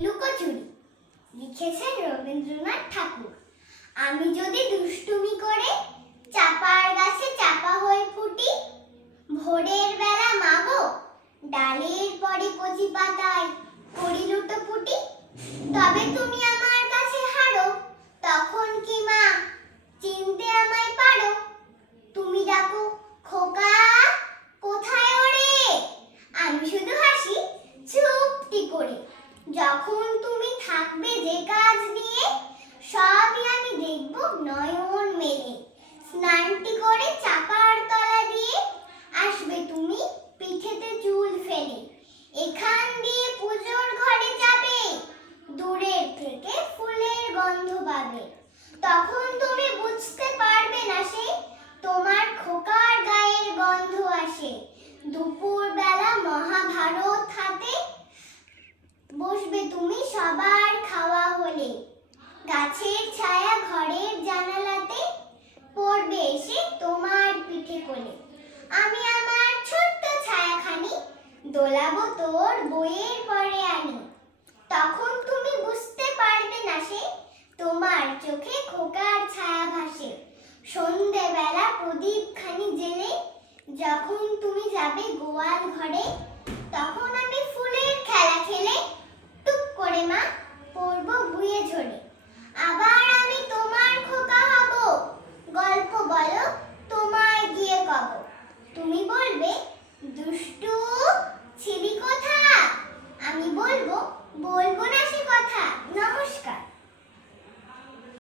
লুকোচুরি লিখেছেন রবীন্দ্রনাথ ঠাকুর। আমি যদি দুষ্টুমি করে চাপার গাছে চাপা হয়ে ফুটি, ভোরের বেলা মাগো ডালের পরে কচি পাতায় করি লুটোপুটি, তবে তুমি আমার কাছে হারো, তখন কি মা চিনতে আমায় পারো? তুমি ডাকো খোকা কোথায় ওরে, আমি শুধু হাসি চুপটি করে। যখন তুমি থাকবে যে কাজ নিয়ে, সবই আমি দেখব নয়ন মেলে। স্নানটি করে চাপার তলা দিয়ে আসবে তুমি পিঠেতে চুল ফেলে। এখান দিয়ে পুজোর ঘরে যাবে, দূরের থেকে ফুলের গন্ধ পাবে। তখন তুমি বুঝতে পারবে না সে তোমার খোকার গায়ের গন্ধ আসে। দুপুর বেলা মহাভারত হাতে বসবে তুমি সবার খাওয়া হলে। গাছের ছায়া ঘরের জানালাতে পড়বে এসে তোমার পিঠে কোলে। আমি আমার ছোট্ট ছায়াখানি দোলাবো তোর বইয়ের পরে আনি। তখন তুমি বুঝতে পারবে না সে তোমার চোখে খোকার ছায়া ভাসে। সন্ধেবেলা প্রদীপ খানি জেলে যখন তুমি যাবে গোয়াল ঘরে, তখন আমি ফুলের খেলা খেলে টুক করে মা পড়বো বুয়ে ঝরে। আবার আমি তোমার খোকা হব, গল্প বলো তোমায় গিয়ে কব। তুমি বলবে দুষ্টু ছিলি কোথা, আমি বলবো বলবো না সে কথা। নমস্কার।